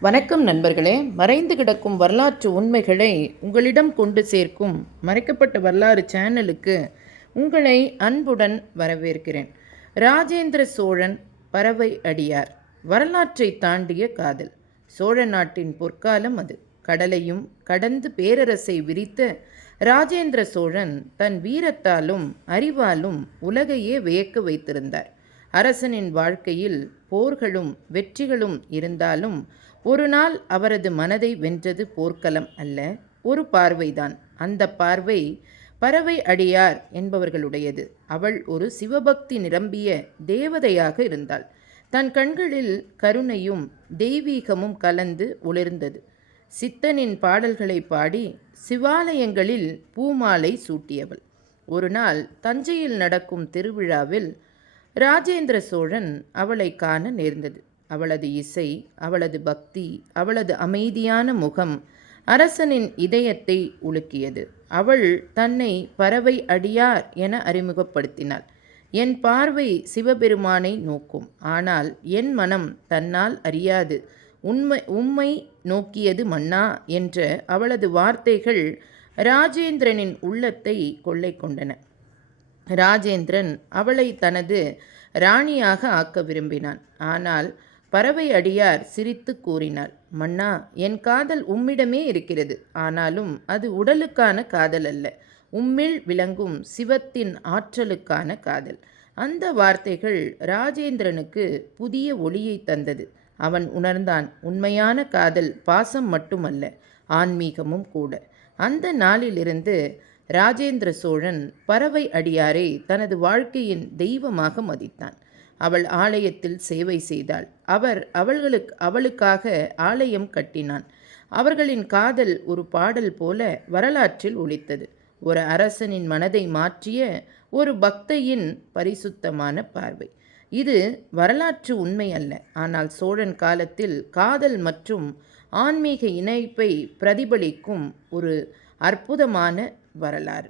வணக்கம் நண்பர்களே. மறைந்து கிடக்கும் வரலாற்று உண்மைகளை உங்களிடம் கொண்டு சேர்க்கும் மறைக்கப்பட்ட வரலாறு சேனலுக்கு உங்களை அன்புடன் வரவேற்கிறேன். ராஜேந்திர சோழன் பறவை அடியார். வரலாற்றை தாண்டிய காதல். சோழ நாட்டின் பொற்காலம் அது. கடலையும் கடந்து பேரரசை விரித்த ராஜேந்திர சோழன் தன் வீரத்தாலும் அறிவாலும் உலகையே வியக்க வைத்திருந்தார். அரசனின் வாழ்க்கையில் போர்களும் வெற்றிகளும் இருந்தாலும் ஒரு நாள் அவரது மனதை வென்றது போர்க்களம் அல்ல ஒரு பார்வைதான். அந்த பார்வை பறவை அடியார் என்பவர்களுடையது. அவள் ஒரு சிவபக்தி நிரம்பிய தேவதையாக இருந்தாள். தன் கண்களில் கருணையும் தெய்வீகமும் கலந்து ஒளிர்ந்தது. சித்தனின் பாடல்களை பாடி சிவாலயங்களில் பூமாலை சூட்டியவள். ஒரு நாள் தஞ்சையில் நடக்கும் திருவிழாவில் ராஜேந்திர சோழன் அவளை காண நேர்ந்தது. அவளது இசை அவளது பக்தி அவளது அமைதியான முகம் அரசனின் இதயத்தை உலுக்கியது. அவள் தன்னை பறவை அடியார் என அறிமுகப்படுத்தினாள். என் பார்வை சிவபெருமானை நோக்கும். ஆனால் என் மனம் தன்னால் அறியாது. உண்மை உம்மை நோக்கியது மன்னா என்ற அவளது வார்த்தைகள் ராஜேந்திரனின் உள்ளத்தை கொள்ளை கொண்டன. ராஜேந்திரன் அவளை தனது ராணியாக ஆக்க விரும்பினான். ஆனால் பறவை அடியார் சிரித்து கூறினார் மன்னா என் காதல் உம்மிடமே இருக்கிறது. ஆனாலும் அது உடலுக்கான காதல் அல்ல. உம்மில் விளங்கும் சிவத்தின் ஆற்றலுக்கான காதல் அந்த வார்த்தைகள் ராஜேந்திரனுக்கு புதிய ஒளியை தந்தது. அவன் உணர்ந்தான் உண்மையான காதல் பாசம் மட்டுமல்ல ஆன்மீகமும் கூட அந்த நாளிலிருந்து ராஜேந்திர சோழன் பறவை அடியாரை தனது வாழ்க்கையின் தெய்வமாக மதித்தான். அவள் ஆலயத்தில் சேவை செய்தாள். அவர் அவள்களுக்கு அவளுக்காக ஆலயம் கட்டினான். அவர்களின் காதல் ஒரு பாடல் போல வரலாற்றில் ஒழித்தது ஒரு அரசனின் மனதை மாற்றிய ஒரு பக்தையின் பரிசுத்தமான பார்வை. இது வரலாற்று உண்மை அல்ல. ஆனால் சோழன் காலத்தில் காதல் மற்றும் ஆன்மீக இணைப்பை பிரதிபலிக்கும் ஒரு அற்புதமான வரலாறு.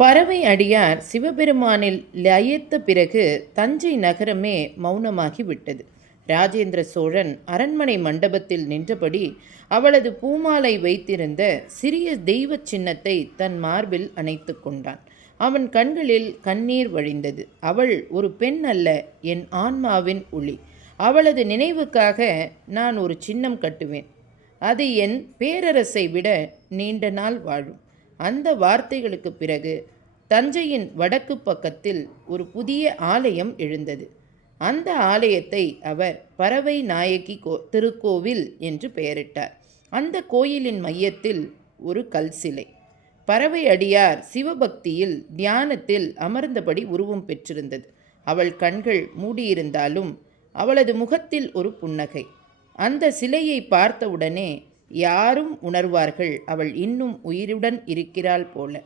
பறவை அடியார் சிவபெருமானில் லயத்த பிறகு தஞ்சை நகரமே மௌனமாகிவிட்டது. ராஜேந்திர சோழன் அரண்மனை மண்டபத்தில் நின்றபடி அவளது பூமாலை வைத்திருந்த சிறிய தெய்வ சின்னத்தை தன் மார்பில் அணைத்து கொண்டான். அவன் கண்களில் கண்ணீர் வழிந்தது. அவள் ஒரு பெண் அல்ல என் ஆன்மாவின் ஒளி. அவளது நினைவுக்காக நான் ஒரு சின்னம் கட்டுவேன். அது என் பேரரசை விட நீண்ட நாள் வாழும். அந்த வார்த்தைகளுக்கு பிறகு தஞ்சையின் வடக்கு பக்கத்தில் ஒரு புதிய ஆலயம் எழுந்தது. அந்த ஆலயத்தை அவர் பறவை நாயகி கோ திருக்கோவில் என்று பெயரிட்டார். அந்த கோயிலின் மையத்தில் ஒரு கல் சிலை. பறவை அடியார் சிவபக்தியில் தியானத்தில் அமர்ந்தபடி உருவம் பெற்றிருந்தது. அவள் கண்கள் மூடியிருந்தாலும் அவளது முகத்தில் ஒரு புன்னகை. அந்த சிலையை பார்த்தவுடனே யாரும் உணர்வார்கள். அவள் இன்னும் உயிருடன் இருக்கிறாள் போல.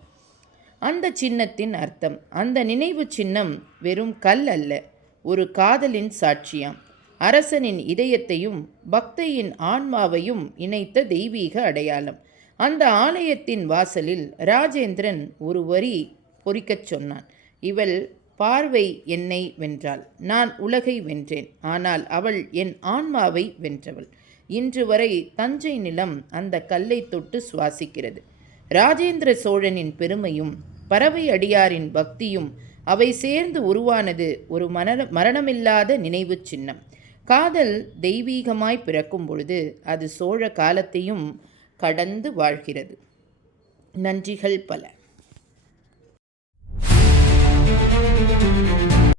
அந்த சின்னத்தின் அர்த்தம் அந்த நினைவு சின்னம் வெறும் கல் அல்ல ஒரு காதலின் சாட்சியாம். அரசனின் இதயத்தையும் பக்தையின் ஆன்மாவையும் இணைத்த தெய்வீக அடையாளம். அந்த ஆலயத்தின் வாசலில் ராஜேந்திரன் ஒரு வரி பொறிக்கச் சொன்னான். இவள் பார்வை என்னை வென்றாள். நான் உலகை வென்றேன். ஆனால் அவள் என் ஆன்மாவை வென்றவள். இன்று வரை தஞ்சை நிலம் அந்த கல்லை தொட்டு சுவாசிக்கிறது. ராஜேந்திர சோழனின் பெருமையும் பறவை அடியாரின் பக்தியும் அவை சேர்ந்து உருவானது ஒரு மரண மரணமில்லாத நினைவு சின்னம். காதல் தெய்வீகமாய் பிறக்கும் பொழுது அது சோழ காலத்தையும் கடந்து வாழ்கிறது. நன்றிகள் பல.